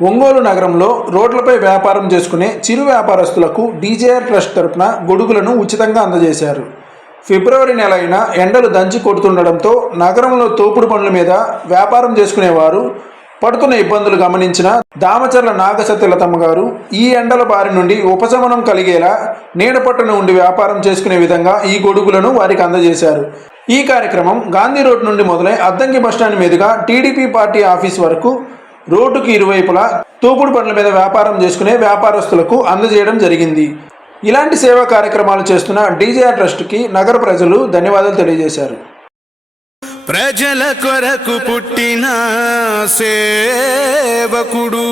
ఒంగోలు నగరంలో రోడ్లపై వ్యాపారం చేసుకునే చిరు వ్యాపారస్తులకు డీజేఆర్ ట్రస్ట్ తరపున గొడుగులను ఉచితంగా అందజేశారు. ఫిబ్రవరి నెల అయినా ఎండలు దంచి కొడుతుండడంతో నగరంలో తోపుడు బండ్ల మీద వ్యాపారం చేసుకునేవారు పడుతున్న ఇబ్బందులు గమనించిన దామచర్ల నాగసత్యలతమ్మ గారు ఈ ఎండల బారి నుండి ఉపశమనం కలిగేలా నీడపట్టున ఉండి వ్యాపారం చేసుకునే విధంగా ఈ గొడుగులను వారికి అందజేశారు. ఈ కార్యక్రమం గాంధీ రోడ్ నుండి మొదలై అద్దంకి బస్టాండ్ మీదుగా టీడీపీ పార్టీ ఆఫీస్ వరకు రోడ్డుకు ఇరువైపులా తోపుడు బండ్ల మీద వ్యాపారం చేసుకునే వ్యాపారస్తులకు అందజేయడం జరిగింది. ఇలాంటి సేవా కార్యక్రమాలు చేస్తున్న డీజేఆర్ ట్రస్ట్కి నగర ప్రజలు ధన్యవాదాలు తెలియజేశారు. ప్రజల కొరకు పుట్టిన సేవకుడు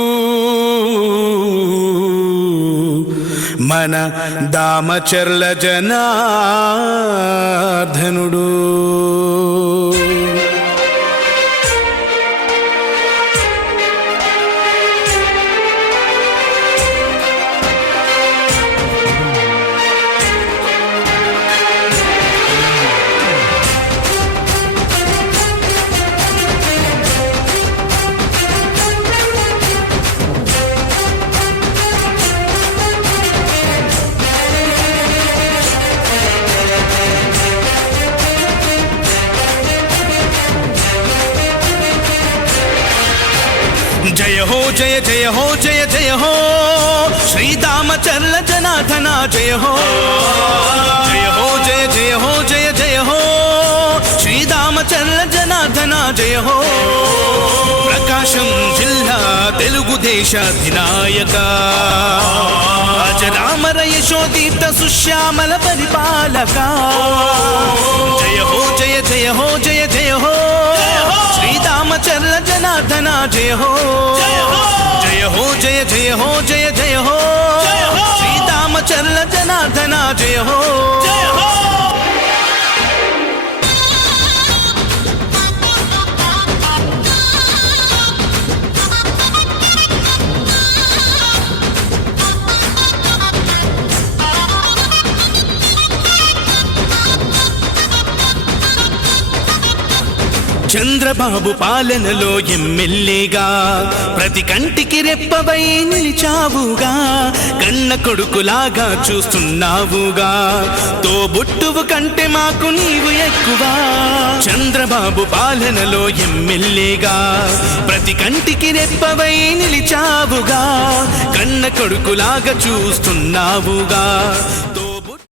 మన దామచర్ల జనార్దనుడు. जय हो जय जय हो जय जय हो श्री दामचर्ल जनार्दन जय हो जय हो जय जय हो जय जय हो श्री दामचर्ल जनार्दन जय हो प्रकाशम जिल्ला तेलुगु देशाधिनायक अजरामर यशोदीप्त सुश्यामल परिपालक जय हो जय जय हो जय जय हो श्री दामचर्ल जनार्दन जय हो जय हो जय जय हो जय जय हो श्री दामचर्ल जनार्दन जय हो जय हो. చంద్రబాబు పాలనలో ఎమ్మెల్యేగా ప్రతి కంటికి రెప్పవై నిలిచావుగా, కన్న కొడుకులాగా చూస్తున్నావుగా, తోబుట్టువు కంటే మాకు నీవు ఎక్కువ. చంద్రబాబు పాలనలో ఎమ్మెల్యేగా ప్రతి కంటికి రెప్పవై నిలిచావుగా, కన్న కొడుకులాగా చూస్తున్నావుగా,